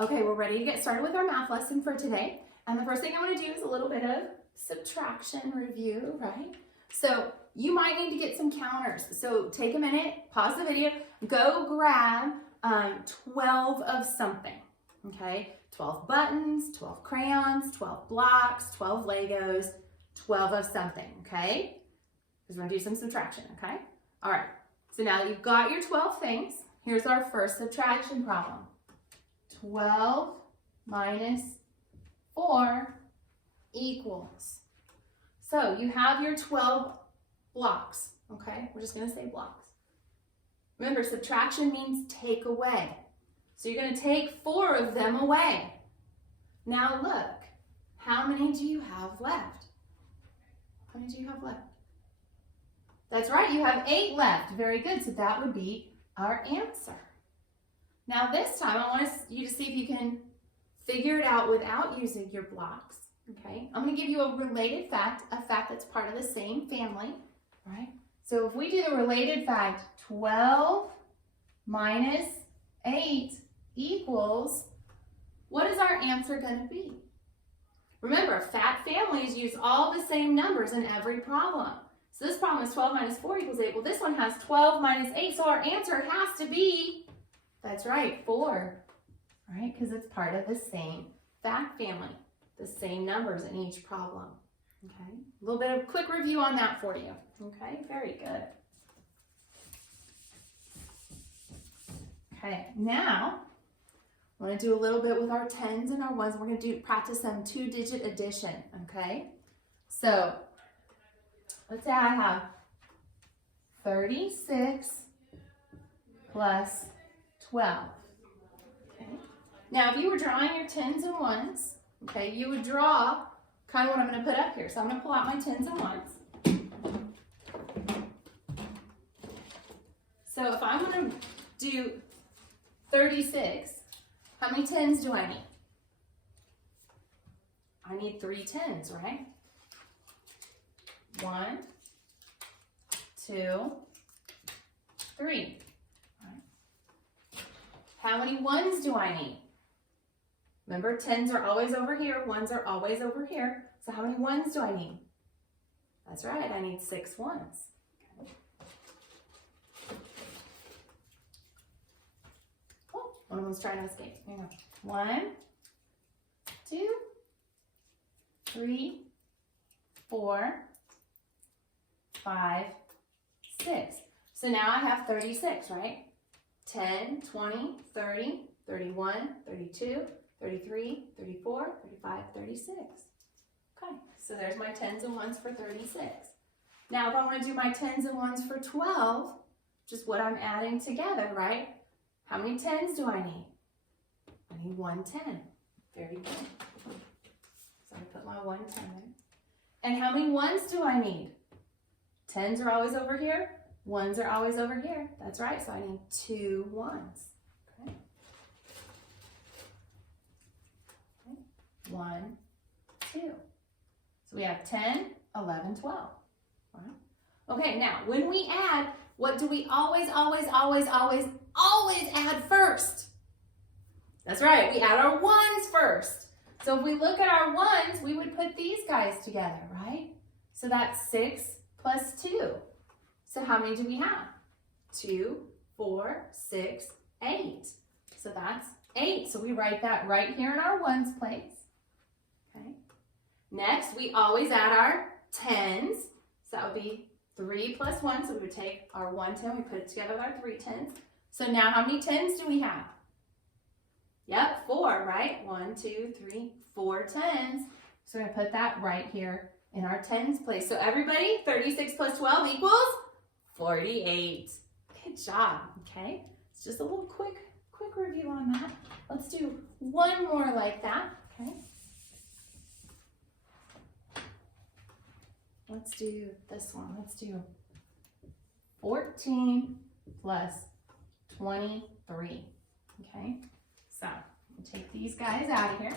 Okay, we're ready to get started with our math lesson for today. And the first thing I want to do is a little bit of subtraction review, right? So you might need to get some counters. So take a minute, pause the video, go grab 12 of something, okay? 12 buttons, 12 crayons, 12 blocks, 12 Legos, 12 of something, okay? Because we're going to do some subtraction, okay? All right, so now that you've got your 12 things, here's our first subtraction problem. 12 minus 4 equals. So you have your 12 blocks, okay? We're just going to say blocks. Remember, subtraction means take away. So you're going to take 4 of them away. Now look, how many do you have left? How many do you have left? That's right, you have 8 left. Very good, so that would be our answer. Now this time, I want you to see if you can figure it out without using your blocks, okay? I'm going to give you a related fact, a fact that's part of the same family, right? So if we do the related fact, 12 minus 8 equals, what is our answer going to be? Remember, fact families use all the same numbers in every problem. So this problem is 12 minus 4 equals 8. Well, this one has 12 minus 8, so our answer has to be, that's right, 4, right? Because it's part of the same fact family, the same numbers in each problem, okay? A little bit of quick review on that for you, okay? Very good. Okay, now, I want to do a little bit with our tens and our ones. We're going to practice some 2-digit addition, okay? So, let's say I have 36 plus 12. Okay. Now, if you were drawing your tens and ones, okay, you would draw kind of what I'm going to put up here. So I'm going to pull out my tens and ones. So if I'm going to do 36, how many tens do I need? I need 3 tens, right? 1, 2, 3. How many ones do I need? Remember, tens are always over here, ones are always over here. So how many ones do I need? That's right, I need 6 ones. Okay. Oh, one of them's trying to escape. Here we go. 1, 2, 3, 4, 5, 6. So now I have 36, right? 10, 20, 30, 31, 32, 33, 34, 35, 36. Okay, so there's my tens and ones for 36. Now if I want to do my tens and ones for 12, just what I'm adding together, right? How many tens do I need? I need 1 10. Very good. So I put my 1 10 there. And how many ones do I need? Tens are always over here. Ones are always over here. That's right, so I need 2 ones. Okay. 1, 2. So we have 10, 11, 12. Wow. Okay, now when we add, what do we always add first? That's right, we add our ones first. So if we look at our ones, we would put these guys together, right? So that's 6 plus 2. So how many do we have? 2, 4, 6, 8. So that's 8. So we write that right here in our ones place. Okay. Next, we always add our tens. So that would be 3 plus 1. So we would take our 1 10, we put it together with our 3 tens. So now how many tens do we have? Yep, 4, right? 1, 2, 3, 4 tens. So we're going to put that right here in our tens place. So everybody, 36 plus 12 equals 48. Good job, okay? It's just a little quick review on that. Let's do one more like that, okay? Let's do this one. Let's do 14 plus 23, okay? So, we'll take these guys out of here.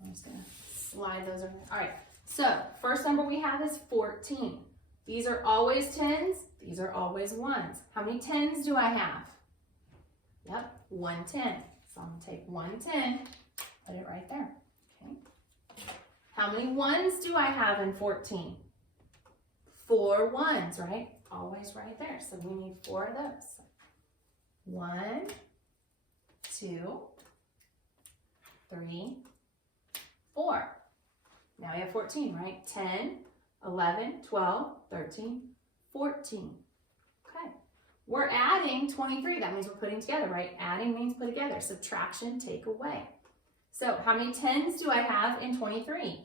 I'm just gonna slide those over. All right, so first number we have is 14. These are always tens. These are always ones. How many 10s do I have? Yep, 1 10. So I'm going to take 1 10, put it right there. Okay. How many 1s do I have in 14? 4 1s, right? Always right there. So we need 4 of those. 1, 2, 3, 4. Now we have 14, right? 10, 11, 12, 13, 14. Okay. We're adding 23. That means we're putting together, right? Adding means put together. Subtraction, take away. So how many 10s do I have in 23?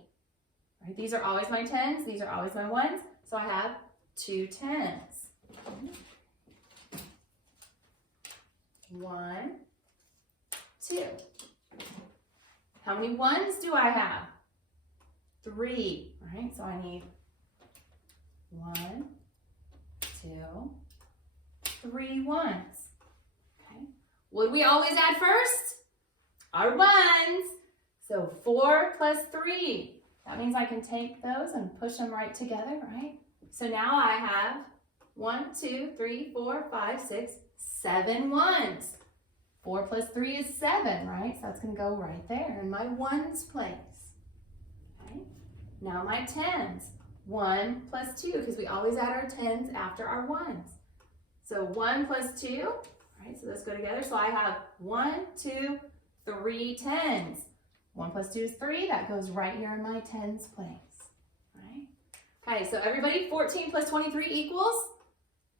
Right? These are always my 10s. These are always my 1s. So I have 2 10s. 1, 2. How many 1s do I have? 3, right? So I need 1, 2, 3 1s. Okay. Would we always add first? Our 1s. So 4 plus 3. That means I can take those and push them right together, right? So now I have 1, 2, 3, 4, 5, 6, 7 1s. 4 plus 3 is 7, right? So that's going to go right there in my 1s place. Okay. Now my 10s. 1 plus 2, because we always add our 10s after our 1s. So 1 plus 2, right? So let's go together. So I have 1, 2, 3 10s. 1 plus 2 is 3. That goes right here in my 10s place, right? Okay, so everybody, 14 plus 23 equals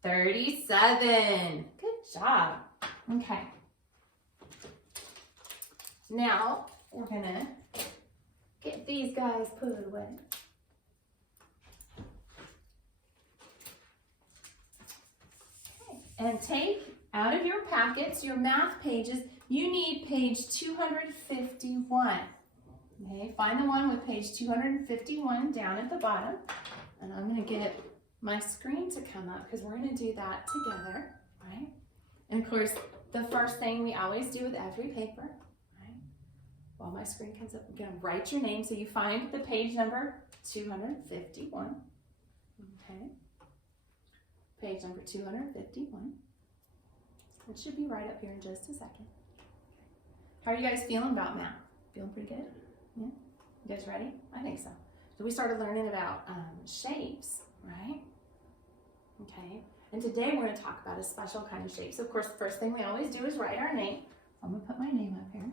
37. Good job. Okay. Now, we're going to get these guys put away. Okay. And take out of your packets, your math pages, you need page 251. Okay, find the one with page 251 down at the bottom. And I'm going to get my screen to come up because we're going to do that together, right? And of course, the first thing we always do with every paper, right? While my screen comes up, I'm going to write your name so you find the page number 251. Okay. Page number 251. It should be right up here in just a second. How are you guys feeling about math? Feeling pretty good? Yeah? You guys ready? I think so. So we started learning about shapes, right? Okay. And today we're going to talk about a special kind of shape. So of course, the first thing we always do is write our name. I'm going to put my name up here.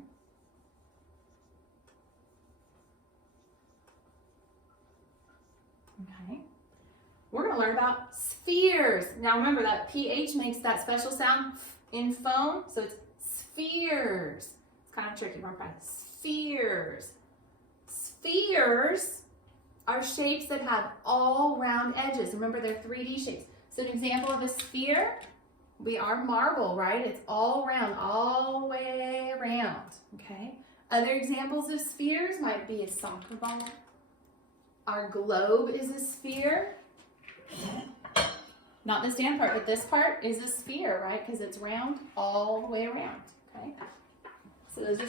Okay. We're going to learn about spheres. Now remember that PH makes that special sound in phone, so it's spheres. It's kind of tricky. We're going to practice spheres. Spheres are shapes that have all round edges. Remember, they're 3D shapes. So an example of a sphere would be our marble, right? It's all round, all the way around, okay? Other examples of spheres might be a soccer ball. Our globe is a sphere. Not the stand part, but this part is a sphere, right? Because it's round all the way around, okay? So those are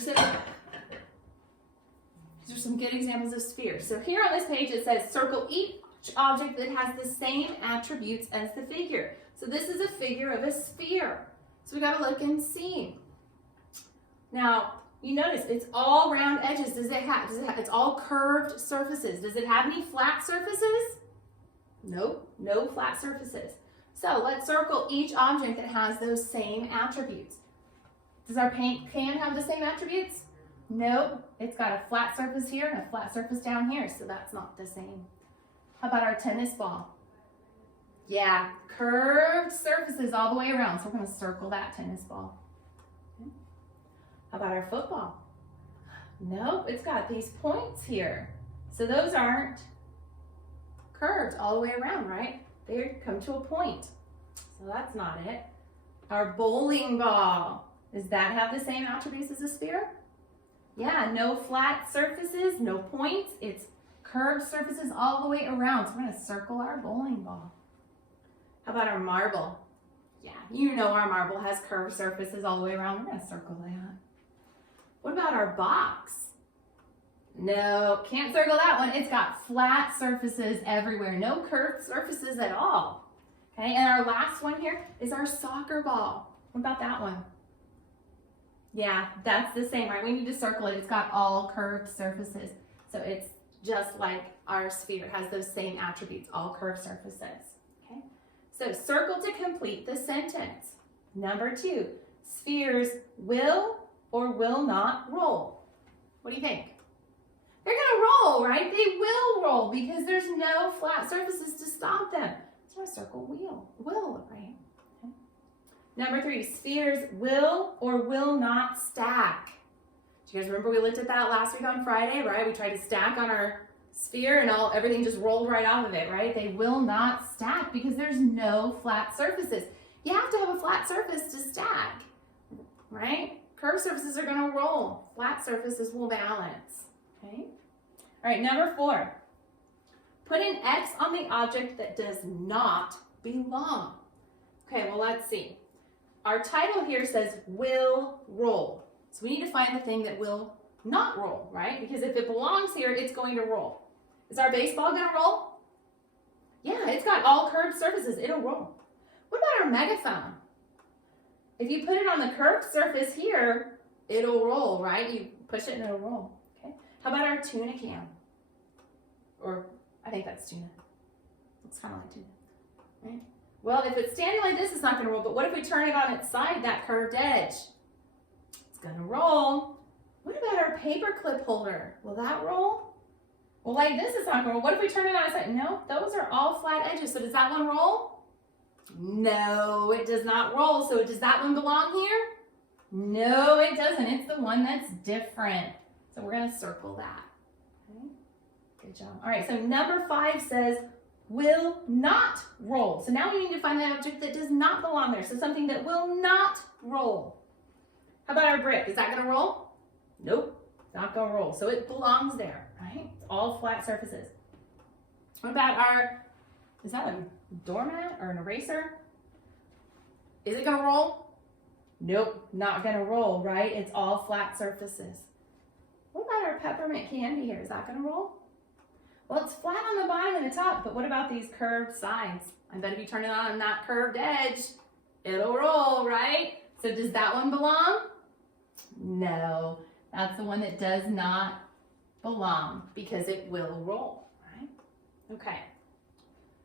some good examples of spheres. So here on this page it says circle each object that has the same attributes as the figure. So this is a figure of a sphere. So we got to look and see. Now, you notice it's all round edges. It's all curved surfaces. Does it have any flat surfaces? Nope, no flat surfaces. So let's circle each object that has those same attributes. Does our paint can have the same attributes? Nope, it's got a flat surface here and a flat surface down here, so that's not the same. How about our tennis ball? Yeah, curved surfaces all the way around, so we're going to circle that tennis ball. Okay. How about our football? Nope, it's got these points here, so those aren't curved all the way around, right? They come to a point, so that's not it. Our bowling ball, does that have the same attributes as a sphere? Yeah, no flat surfaces, no points. It's curved surfaces all the way around. So we're going to circle our bowling ball. How about our marble? Yeah, you know our marble has curved surfaces all the way around. We're going to circle that. What about our box? No, can't circle that one. It's got flat surfaces everywhere. No curved surfaces at all. Okay, and our last one here is our soccer ball. What about that one? Yeah, that's the same, right? We need to circle it. It's got all curved surfaces. So it's just like our sphere, has those same attributes, all curved surfaces. Okay, so circle to complete the sentence. Number 2, spheres will or will not roll. What do you think? They're gonna roll, right? They will roll because there's no flat surfaces to stop them. So I circle will, right? Okay. Number 3, spheres will or will not stack. Do you guys remember we looked at that last week on Friday, right? We tried to stack on our sphere and everything just rolled right off of it, right? They will not stack because there's no flat surfaces. You have to have a flat surface to stack, right? Curved surfaces are gonna roll. Flat surfaces will balance, okay? All right, number 4. Put an X on the object that does not belong. Okay, well, let's see. Our title here says will roll. So we need to find the thing that will not roll, right? Because if it belongs here, it's going to roll. Is our baseball going to roll? Yeah, it's got all curved surfaces. It'll roll. What about our megaphone? If you put it on the curved surface here, it'll roll, right? You push it and it'll roll. Okay. How about our tuna can? Or I think that's tuna. Looks kind of like tuna, right? Well, if it's standing like this, it's not going to roll. But what if we turn it on its side, that curved edge? It's going to roll. What about our paper clip holder? Will that roll? Well, like this, it's not going to roll. What if we turn it on its side? No, those are all flat edges. So does that one roll? No, it does not roll. So does that one belong here? No, it doesn't. It's the one that's different. So we're going to circle that. Okay. Good job. All right, so number 5 says will not roll. So now we need to find the object that does not belong there. So something that will not roll. How about our brick? Is that going to roll? Nope, it's not going to roll. So it belongs there, right? It's all flat surfaces. What about our, is that a doormat or an eraser? Is it going to roll? Nope, not going to roll, right? It's all flat surfaces. What about our peppermint candy here? Is that going to roll? Well, it's flat on the bottom and the top, but what about these curved sides? I bet if you turn it on that curved edge, it'll roll, right? So does that one belong? No, that's the one that does not belong because it will roll, right? Okay.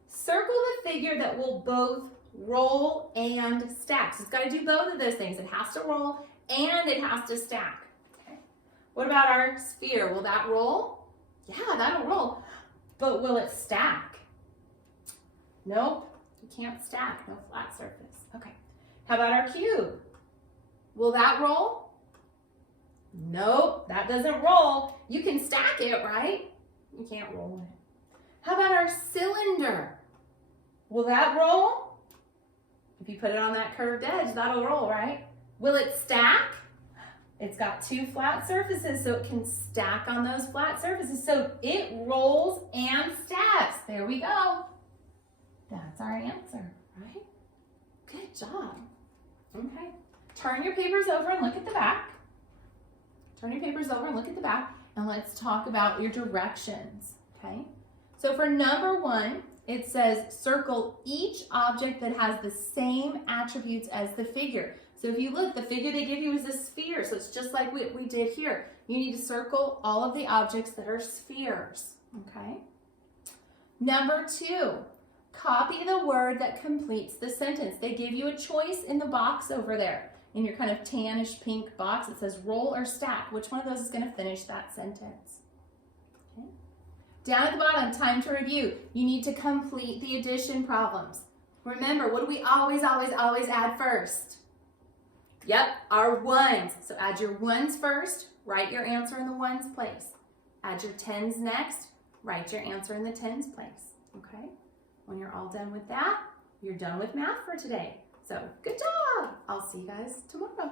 Circle the figure that will both roll and stack. So it's got to do both of those things. It has to roll and it has to stack. Okay. What about our sphere? Will that roll? Yeah, that'll roll. But will it stack? Nope, you can't stack, no flat surface. Okay. How about our cube? Will that roll? Nope, that doesn't roll. You can stack it, right? You can't roll it. How about our cylinder? Will that roll? If you put it on that curved edge, that'll roll, right? Will it stack? It's got 2 flat surfaces, so it can stack on those flat surfaces. So it rolls and stacks. There we go. That's our answer, right? Good job. Okay. Turn your papers over and look at the back. Turn your papers over and look at the back, and let's talk about your directions, okay? So for number 1, it says circle each object that has the same attributes as the figure. So if you look, the figure they give you is a sphere, so it's just like what we did here. You need to circle all of the objects that are spheres, okay? Number 2, copy the word that completes the sentence. They give you a choice in the box over there. In your kind of tannish pink box, it says roll or stack. Which one of those is going to finish that sentence? Okay. Down at the bottom, time to review. You need to complete the addition problems. Remember, what do we always add first? Yep, our ones. So add your ones first, write your answer in the ones place. Add your tens next, write your answer in the tens place, okay? When you're all done with that, you're done with math for today. So good job. I'll see you guys tomorrow.